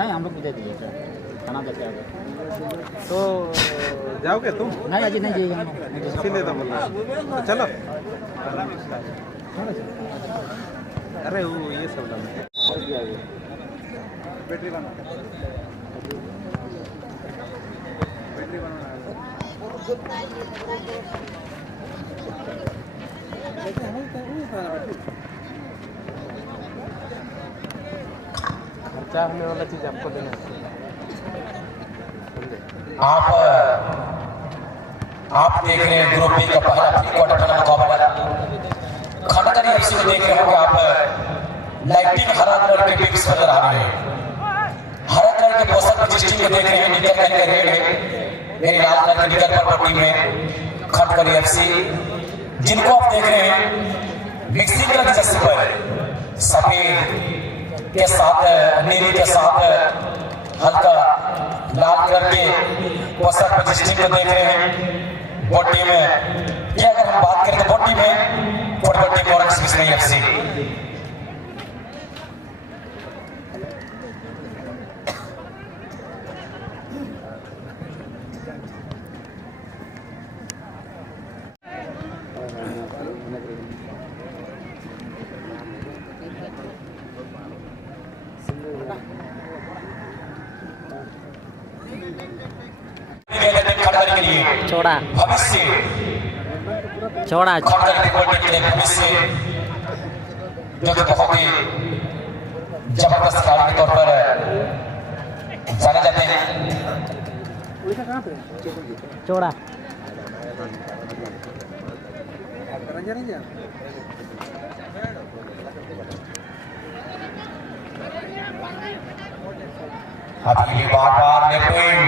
नहीं हम लोग को दे दीजिए सर, खाना देते हैं तो जाओगे तुम? नहीं अजी नहीं जाइए हम इसीलिए तो बोल रहा हूँ। तो चलो। अरे वो ये सब बैटरी बना खर्चा होने वाला चीज आपको देना है। आप देख रहे हैं ग्रुप बी का पहला प्री क्वार्टर फाइनल मुकाबला। खड़करी एफसी को देख रहे होंगे आप, लाइटिंग हरा कलर के पिक्स नजर आ रहे हैं। हरा कलर के पोस्टर पर जिस टीम को देख रहे हैं निकल कर रेड है, मेरी लाल कलर की निकल पर टीम है खड़करी एफसी। जिनको आप देख रहे हैं मिक्सिंग कलर की जर्सी पर सफेद के साथ नीली के साथ हल्का लाल कलर के पोस्टर पर जिस टीम को देख रहे हैं वो टीम है। ये अगर हम बात करें तो वो टीम है फुटबॉल टीम ऑरेंज मिश्री एफसी। छोड़ा भविष्य छोड़ा भविष्य जो कि बहुत ही जबरदस्त खिलाड़ी के तौर पर जाने जाते हैं। छोड़ा अभी बार लेफ्टिंग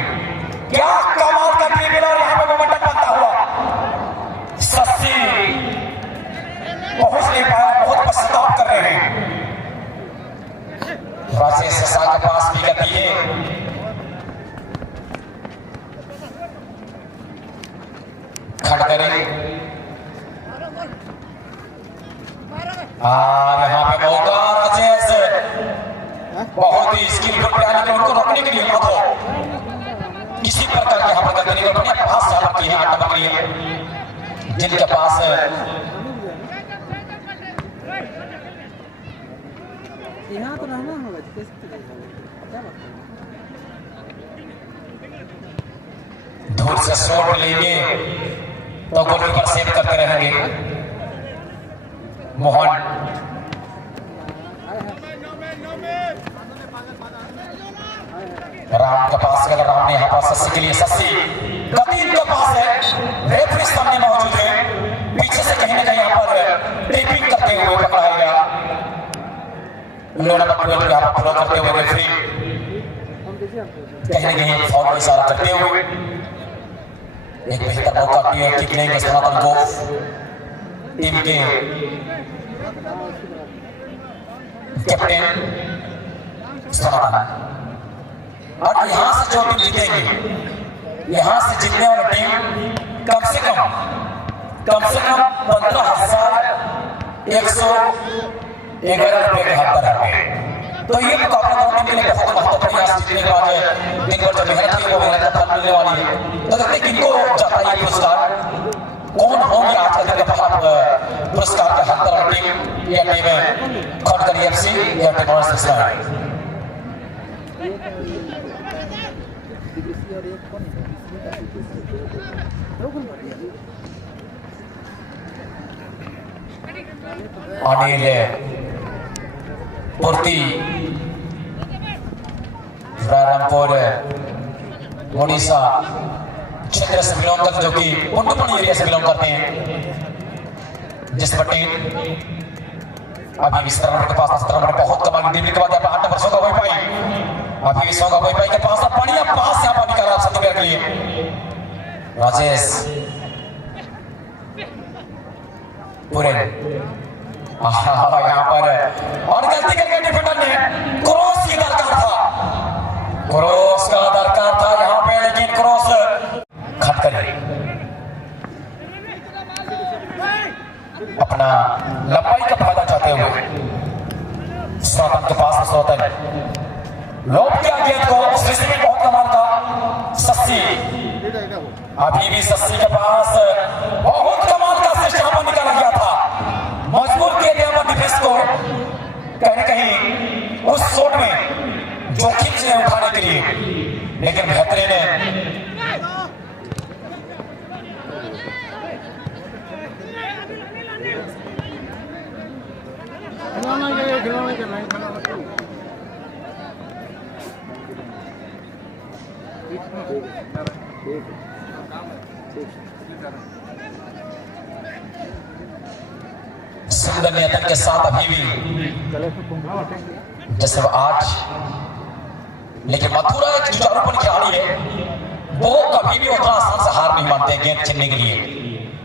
क्या कमाल का ड्रिबल और यहाँ पे मोमेंटम बनता हुआ सस्सी पहुंच नहीं पाया, बहुत पछतावा कर रहे हैं। राजेश के पास भी गति है, खड़करी यहाँ पे मौका राजेश बहुत ही स्किलफुल प्लेयर है, उनको रोकने के लिए मत हो किसी प्रकार की यहाँ पर गलती नहीं करनी। पास साल की है 8 नंबर की है जिनके पास यहाँ तो रहना होगा दूर से शॉट लेंगे तो गोलकीपर सेव करते रहेंगे। मोहन राम के पास गया, राम ने यहाँ पर सस्सी के लिए सस्सी गति इनके पास है, रेफरी सामने मौजूद है, पीछे से कहीं ना कहीं यहाँ पर टेपिंग करते हुए पकड़ाया गया। लोना पकड़े यहाँ पर फॉलो करते हुए रेफरी कहीं ना कहीं फाउल का इशारा करते हुए एक बेहतर मौका दिया किक लेंगे सनातन को टीम के कैप्टन सनातन। और यहां से जो टीम जीतेंगे, यहां से जीतने वाली टीम कम से कम 15,111 रुपए के हकदार है। तो ये मुकाबला दोनों टीम के लिए बहुत महत्वपूर्ण है। जीतने के बाद दिन भर जो मेहनत की वो मेहनत का फल मिलने वाली है। तो देखते हैं किनको जाता है ये पुरस्कार, कौन होंगे आज का दिन का पहला पुरस्कार का हकदार टीम। यह टीम है खड़करी एफसी या टीम ऑरेंज मिश्री। अनिल पूर्ति रामपुर उड़ीसा क्षेत्र से बिलोंग करते, जो कि पुंडुपनी एरिया से बिलोंग करते हैं। जिस पटेल अभी 17 नंबर के पास 17 नंबर बहुत कमाल की ड्रिबलिंग के बाद 8 नंबर सोगा वही पाई, अभी सोगा वही पाई के पास बढ़िया पास यहाँ पर निकाला आप के लिए राजेश पूरे यहाँ पर और गलती करके डिफेंडर ने क्रॉस की दरकार था, क्रॉस का दरकार था यहाँ पे, लेकिन क्रॉस खड़करी अपना लंबाई का फायदा चाहते हुए सनातन के पास सनातन लौट किया गेंद को सृष्टि में बहुत कमाल का सस्सी अभी भी सस्सी के पास बहुत कमाल का सृष्टि यहाँ पर निकाला गया था मजबूर किया गया डिफेंस को कहीं न कहीं उस शॉट में जोखिम से उठाने के लिए लेकिन बेहतरीन है सुंदर नियतन के साथ अभी भी जैसे 8 लेकिन मथुरा एक जुझारूपन खिलाड़ी है वो कभी भी उतना आसान से हार नहीं मानते गेंद छीनने के लिए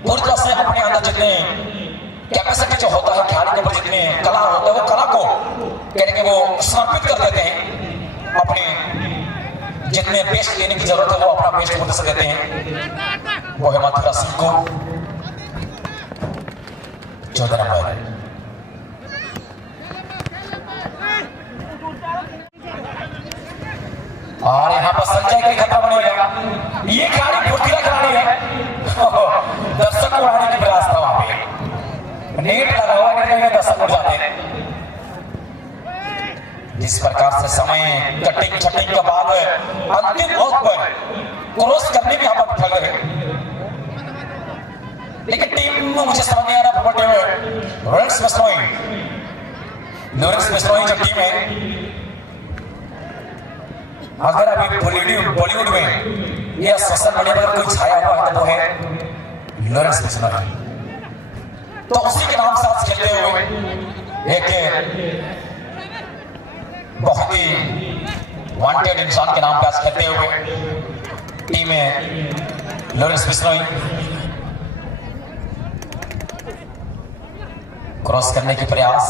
पूरी तरह से अपने अंदर जितने कैपेसिटी जो होता है खिलाड़ी के ऊपर जितने कला होता है वो कला को कहने के वो समर्पित कर देते हैं अपने जितने बेस्ट लेने की जरूरत है वो अपना बेस्ट होने से देते हैं वो है मथुरा सिंह को 14 नंबर और यहाँ पर संजय के खतरा बनेगा ये खिलाड़ी फुर्तीला खिलाड़ी है दर्शक को उड़ाने की प्रयास था वहां पे नेट लगा हुआ है दर्शक उड़ जाते हैं जिस प्रकार से समय कटिंग छटिंग के बाद अंतिम वक्त पर क्रॉस करने में यहाँ पर उठल रहे लेकिन टीम में मुझे समझ नहीं आ रहा बटे हुए लॉरेंस बिश्नोई जो टीम है अगर अभी बॉलीवुड में या सोशल मीडिया पर कोई छाया हुआ है तो वो है लॉरेंस बिश्नोई तो उसी के नाम साथ खेलते हुए एक बहुत ही वांटेड इंसान के नाम पे आज खेलते हुए टीम है लॉरेंस बिश्नोई क्रॉस करने की प्रयास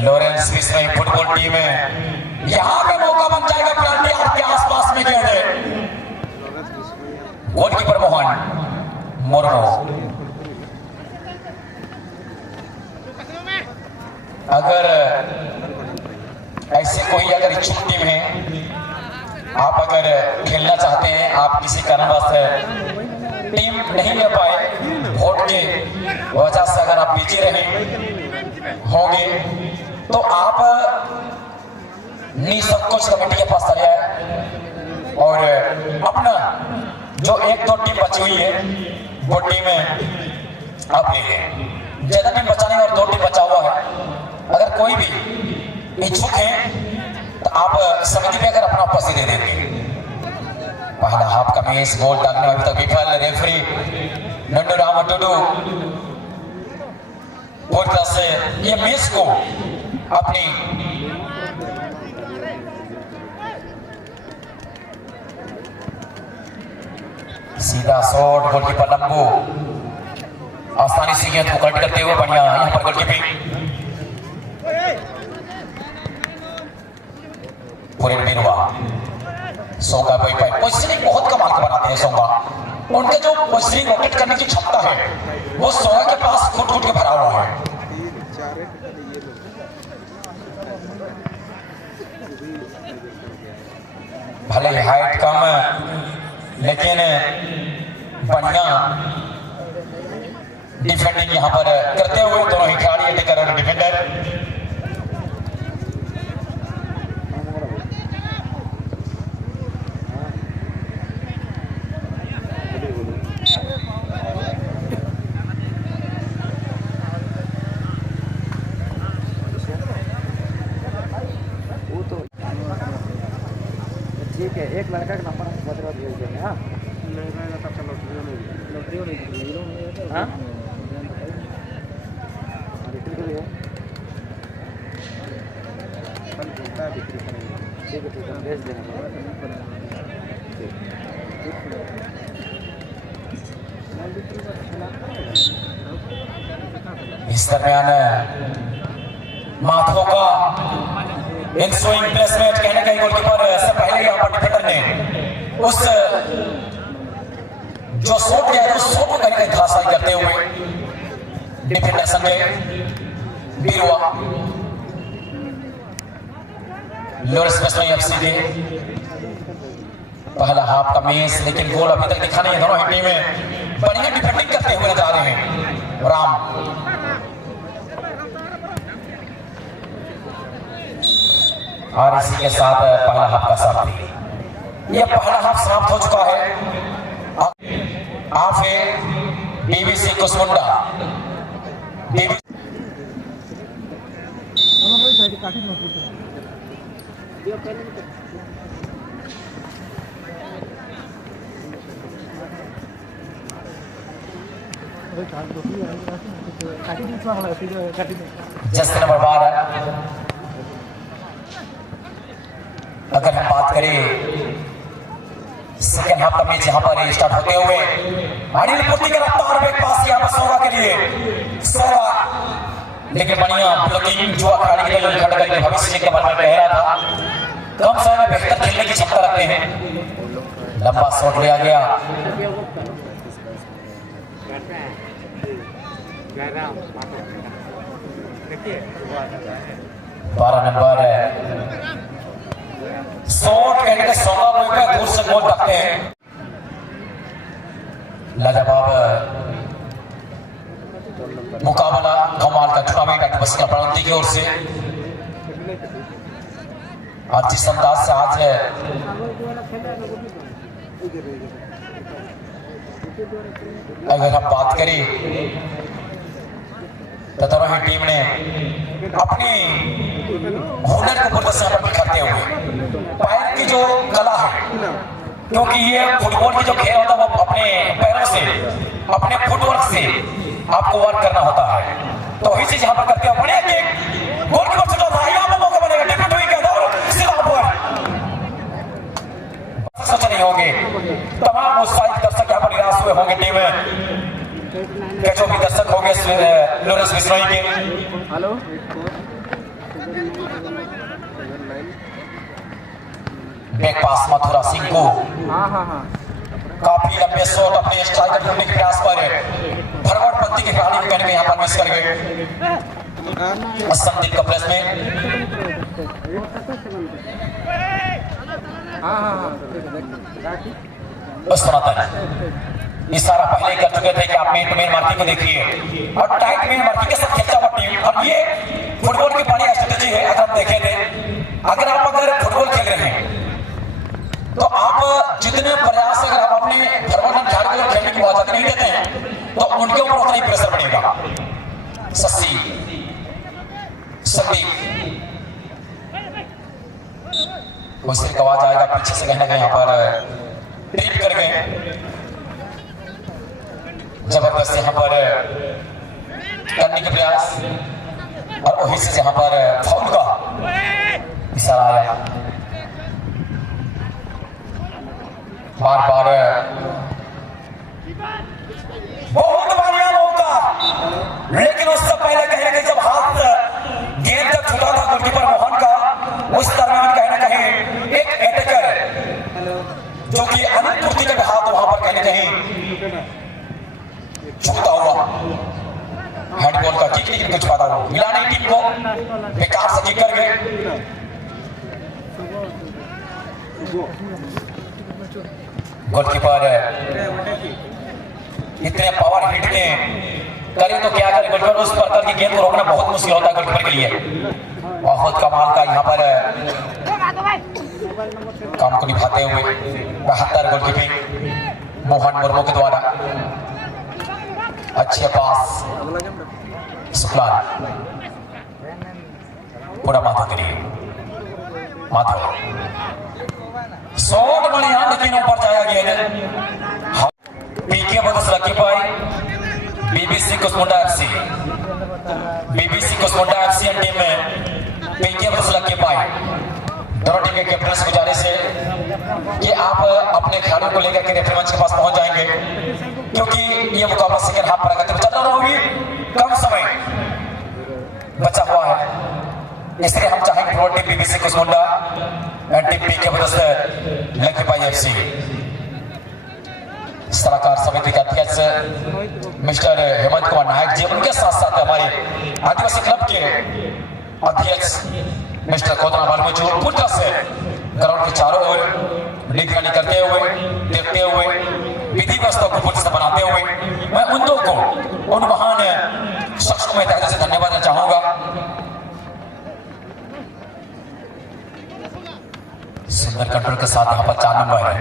लॉरेंस बिश्नोई फुटबॉल टीम है यहां पे मौका बन जाएगा पेनल्टी आपके आसपास में गेंद है गोलकीपर मोहन मुर्मू अगर ऐसे कोई अगर इच्छुक टीम है आप अगर खेलना चाहते हैं आप किसी कारणवश टीम नहीं ले पाए वोट की वजह से अगर आप बिजी रहे होंगे तो आप निसंकोच कमेटी के पास चले आए और अपना जो 1-2 टीम बची हुई है वो टीम आप ले लें ज्यादा टीम बचाने और 2 टीम बचा हुआ है अगर कोई भी इच्छुक है तो आप समिति में अगर अपना उपस्थिति दे देंगे पहला हाफ का मैच गोल डालने में अभी तक विफल रेफरी नंदू रामटुडू पूरी तरह से ये मैच को अपनी सीधा शॉट गोलकीपर लंबू आसानी से गेंद को कट करते हुए बढ़िया यहाँ पर गोलकीपिंग पूरे बिरुआ सोंगा पोजिशनिंग बहुत कमाल के बनाते हैं सोंगा उनके जो पोजिशनिंग रोटेट करने की क्षमता है वो सोंगा के पास फुट के भरा हुआ है भले हाइट कम लेकिन बढ़िया डिफेंडिंग यहाँ पर करते हुए दोनों ही खिलाड़ी अटैकर और डिफेंडर ठीक है, एक लड़का का नंबर हम बदला भेज देंगे। हाँ हाँ ठीक है, भेज देंगे। इस दरमियान माथो का इंस्विंग प्लेसमेंट कहने कहीं गोलकीपर से पहले यहाँ पर डिफेंडर ने उस जो शॉट किया उस शॉट को कहीं कहीं धराशायी करते हुए डिफेंडर संजय बीरवा लोरेंस वेस्टर्न एफसी के पहला हाफ का मैच, लेकिन गोल अभी तक दिखा नहीं है। दोनों ही टीमें बढ़िया डिफेंडिंग करते हुए नजर आ रहे हैं। राम और इसी के साथ पहला हाफ का समाप्ति। यह पहला हाफ समाप्त हो चुका है। आप है बीबीसी कुसमुंडा जस्ट नंबर 12। अगर हम बात करें सेकेंड हाफ का मैच यहाँ पर स्टार्ट होते हुए अनिल पुर्ती का रफ्तार बैक पास यहाँ पर सोगा के लिए सोगा, लेकिन बढ़िया ब्लॉकिंग जो अखाड़े के लिए खड़गड़ के भविष्य के बारे में कह रहा था। कम समय में बेहतर खेलने की क्षमता रखते हैं। लंबा शॉट लिया गया। 12 नंबर शॉट कहने के सोगा मुंह पे दूर से गोल रखते हैं। लाजवाब मुकाबला कमाल का टूर्नामेंट बस का प्रवंती की ओर से। और जिस अंदाज से आज अगर हम बात करें तो दोनों ही टीम ने अपनी हुनर को प्रदर्शन पर दिखाते हुए पैर की जो कला है, क्योंकि ये फुटबॉल की जो खेल होता है वो अपने पैरों से अपने फुटवर्क से आपको वर्क करना होता है। तो वही चीज यहाँ पर करते हुए बढ़िया किक गोल की तरफ से यहाँ पर मौका बनेगा। डिफेंड हुई क्या दौड़ सीधा बॉल सोच नहीं होंगे। तमाम उत्साहित दर्शक यहाँ पर निराश हुए होंगे। टीम के जो भी दर्शक होंगे लोरेंस विश्नोई के हेलो बैक पास मथुरा सिंह को हाँ काफी लंबे शॉट अपने स्ट्राइकर ढूंढने के प्रयास पर भरवटपंथी के खिलाड़ी कहने के यहाँ पर मिस कर गए। संदीप का प्रेस में इशारा पहले कर चुके थे कि आप मेन टू मेन मार्किंग को देखिए और टाइट मेन मार्किंग के साथ खेलता हुआ टीम। अब ये फुटबॉल की बड़ी स्ट्रेटेजी है। अगर हम देखे थे अगर फुटबॉल खेल रहे हैं तो आप जितने प्रयास अगर आप अपने फरमान खिलाड़ी को खेलने की आजादी नहीं देते हैं तो उनके ऊपर उतना ही प्रेशर पड़ेगा। सस्सी संदीप कोई सिर्फ आवाज आएगा पीछे से कहने का यहाँ पर ट्रीट कर गए। जबरदस्त यहाँ पर करने के प्रयास और वहीं से जहाँ पर फाउल का इशारा आया। बार बार बहुत बढ़िया मौका, लेकिन उससे पहले कहीं ना कहीं जब हाथ गेंद तक छूटा था गोलकीपर मोहन का, उस दरमियान कहीं ना कहीं एक अटैकर जो कि अनिल पुर्ती का हाथ वहां पर कहीं ना कहीं छूटा हुआ हैंडबॉल का किक, लेकिन कुछ फायदा हुआ मिला नहीं टीम को। बेकार से किक कर गए। गोलकीपर इतने पावर हिट के करे तो क्या करे। गोलकीपर उस प्रकार की गेंद को रोकना बहुत मुश्किल होता है गोलकीपर के लिए। बहुत कमाल का यहाँ पर काम को निभाते हुए 72 गोलकीपिंग मोहन मुर्मू के द्वारा। अच्छे पास शुक्लान पूरा माथो के लिए माथो शॉट बढ़िया लेकिन ऊपर जाया गया है। पीके बदस लकी पाई बीबीसी कुसमुंडा एफसी टीम में पीके बदस लकी पाई दोनों टीम के कैप्टन से गुजारिश है कि आप अपने खिलाड़ियों को लेकर के रेफरी मंच के पास पहुंच जाएंगे क्योंकि ये मुकाबला सेकंड हाफ पर अगर चल रहा होगी कम समय बचा हुआ है, इसलिए हम चाहेंगे for team BBC Kusmunda and team PK बदस लकी पाई एफसी सलाहकार समिति का अध्यक्ष मिस्टर हेमंत कुमार नायक जी, उनके साथ साथ हमारे आदिवासी क्लब के अध्यक्ष मिस्टर कोदरा बालमुचू पूरी तरह से ग्राउंड के चारों ओर निगरानी करते हुए देखते हुए विधि व्यवस्था को पूरी तरह बनाते हुए मैं उन दो को उन महान शख्स को मैं तहे दिल से धन्यवाद देना चाहूंगा। सुंदर कंट्रोल के साथ यहाँ पर 4 नंबर है।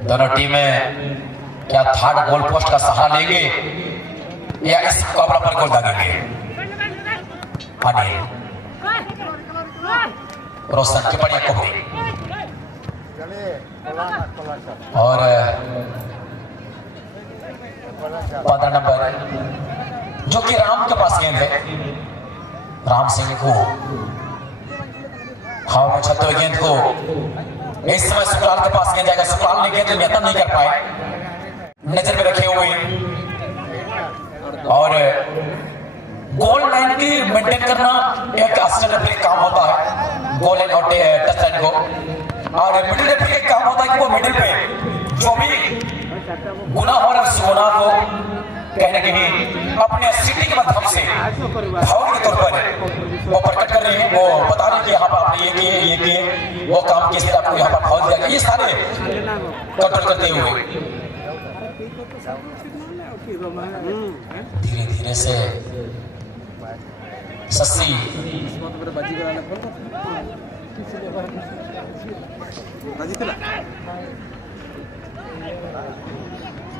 दोनों टीमें क्या थर्ड गोल पोस्ट का सहारा लेंगे या इस मुकाबला पर गोल दागेंगे। अनिल रोशन की बढ़िया कोहरी और 15 नंबर जो कि राम के पास गेंद है, राम सिंह को हवा में उछलते हुए गेंद को इस समय सुकराल के पास गेंद जाएगा। सुकराल ने गेंद नियंत्रण नहीं कर पाए, नजर में रखे हुए और गोल लाइन की मेंटेन करना एक असिस्टेंट रेफरी का काम होता है, गोल लाइन और टच लाइन को, और मिडिल रेफरी का काम होता है कि वो मिडिल पे जो भी गुनाह हो रहा है उस गुनाह को कहीं ना कहीं अपने सिटी के माध्यम से भाव के तौर पर वो प्रकट कर रही है, वो बता रही है कि यहाँ पर आपने ये किए वो काम किस तरह आपको यहाँ पर भाव दिया, ये सारे कंट्रोल करते हुए धीरे धीरे से सस्सी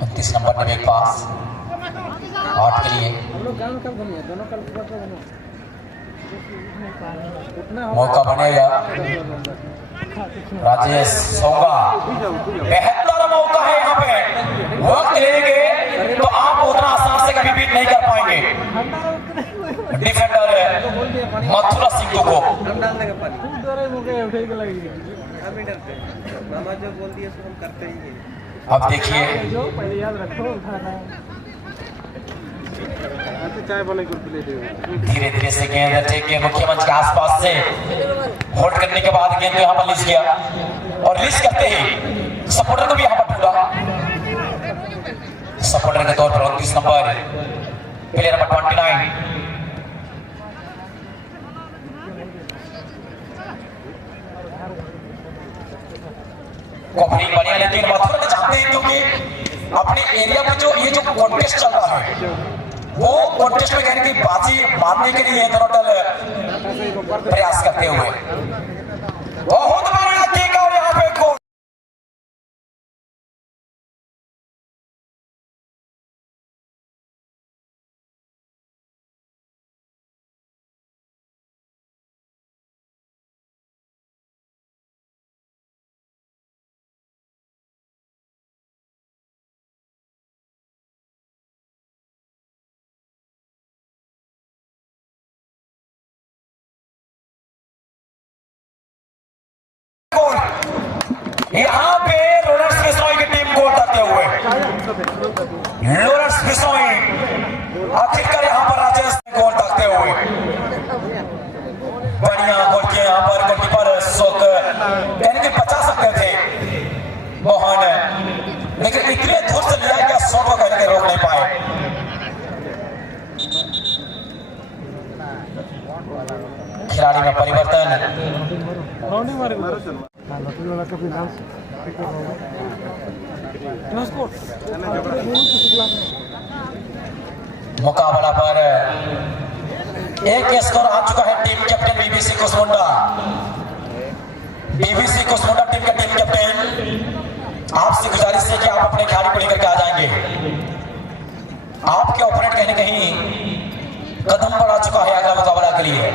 29 नंबर ने एक पास 8 के लिए मौका बनेगा। राजेश सोंगा बेहतर मौका है, यहाँ पे वक्त लेंगे तो आप उतना आसान से कभी बीट नहीं कर पाएंगे। डिफेंडर मथुरा सिंह को अब देखिए धीरे धीरे से गेंद टेक मुख्य मंच के आसपास से होल्ड करने के बाद गेंद यहाँ पर लिस्ट किया और लिस्ट करते ही सपोर्टर को भी यहाँ पर ढूंढा। सपोर्टर के तौर पर 29 नंबर प्लेयर नंबर 29 कॉपरी बढ़िया, लेकिन मथुरा ने चाहते हैं क्योंकि अपने एरिया में जो ये जो कॉन्टेस्ट चल रहा है वो कॉन्टेस्ट में कहने की बाजी मारने के लिए दोनों दल प्रयास करते हुए बहुत बढ़िया किक और यहाँ पे गोल। यहाँ पे लॉरेंस बिश्नोई की टीम गोल करते हुए लॉरेंस बिश्नोई आखिरकार यहाँ पर राजेश गोल करते हुए बढ़िया गोल किया। यहाँ पर गोलकीपर शोक यानी कि बचा सकते थे मोहन, लेकिन इतने दूर से लिया कि शॉट को कहने के रोक नहीं पाए। खिलाड़ी में परिवर्तन मुकाबला पर एक स्कोर आ चुका है team captain BBC Kusmunda team का टीम कैप्टन आपसे गुजारिश है कि आप अपने खिलाड़ी को लेकर के आ जाएंगे। आपके ओपोनेंट कहीं न कहीं कदम बढ़ा चुका है अगला मुकाबला के लिए।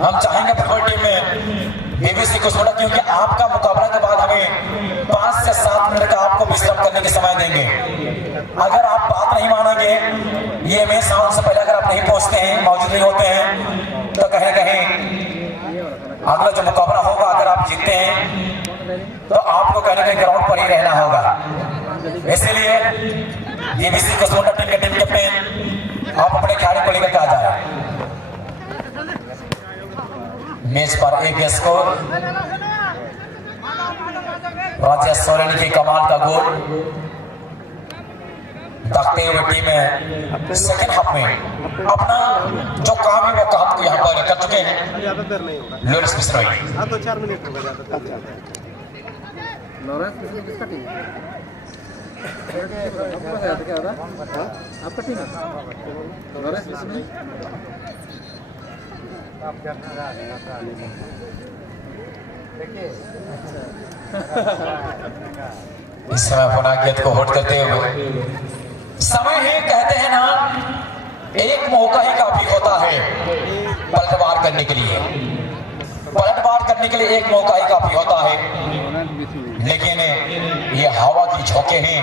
हम चाहेंगे फुटबॉल टीम में बीबीसी को सुना, क्योंकि आपका मुकाबला के बाद हमें 5 से 7 मिनट का आपको विश्राम करने की समय देंगे। अगर आप बात नहीं मानेंगे, ये मैं साउंड से पहले अगर आप नहीं पहुंचते हैं, मौजूद नहीं होते हैं, तो कहीं कहीं अगला जो मुकाबला होगा, अगर आप जीतते हैं तो आपको कहीं ना कहीं ग्राउंड पर ही रहना होगा। इसलिए बीबीसी को सुना टीम के टीम कैप्टन, आप अपने खिलाड़ी को लेकर आ जाए। मैच पर एक स्कोर, राजेश सोरेन की कमाल का गोल देखते हुए टीम सेकंड हाफ में अपना जो काम है वो काम को यहाँ पर कर चुके हैं। लॉरेंस बिश्नोई 4 मिनट हो गया लॉरेंस किसका टीम क्या होता आपका टीम लॉरेंस बिश्नोई इस समय पुनः गेंद को होल्ड करते हुए, समय है कहते हैं ना, एक मौका ही काफी होता है पलटवार करने के लिए। पलटवार करने के लिए एक मौका ही काफी होता है, लेकिन ये हवा की झोंके हैं,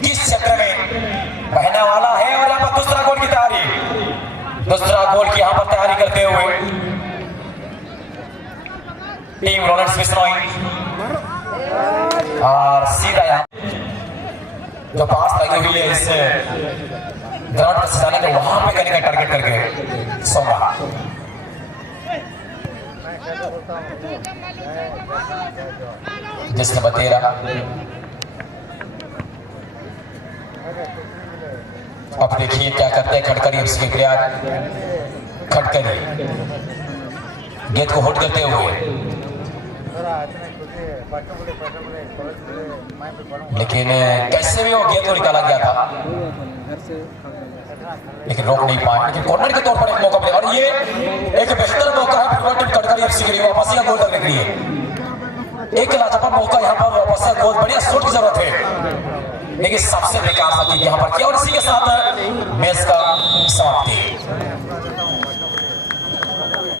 किस क्षेत्र में बहने वाला है। और यहाँ पर दूसरा गोल की तैयारी, दूसरा गोल की यहाँ पर तैयारी करते हुए टीम लॉरेंस बिश्नोई, और सीधा यहाँ जो पास लगी हुई है इस ग्राउंड पर सजाने के, वहां पे करने का टारगेट करके सोमा जिसने बतेरा अब देखिए क्या करते हैं खटकरी एफसी के प्लेयर। खटकरी गेंद को होल्ड करते हुए, लेकिन कैसे भी वो गेंद को निकाला गया था, लेकिन रोक नहीं पाए। लेकिन कॉर्नर के तौर पर एक मौका मिला, और ये एक बेहतर मौका है पूर्व टीम खटकरी एफसी के लिए वापसी का गोल करने के लिए। एक लाजवाब मौका यहाँ पर वापस का गोल, बढ़िया शॉट की जरूरत है, लेकिन सबसे बेकार साथी यहाँ पर किया, और इसी के साथ मैच का समाप्ति।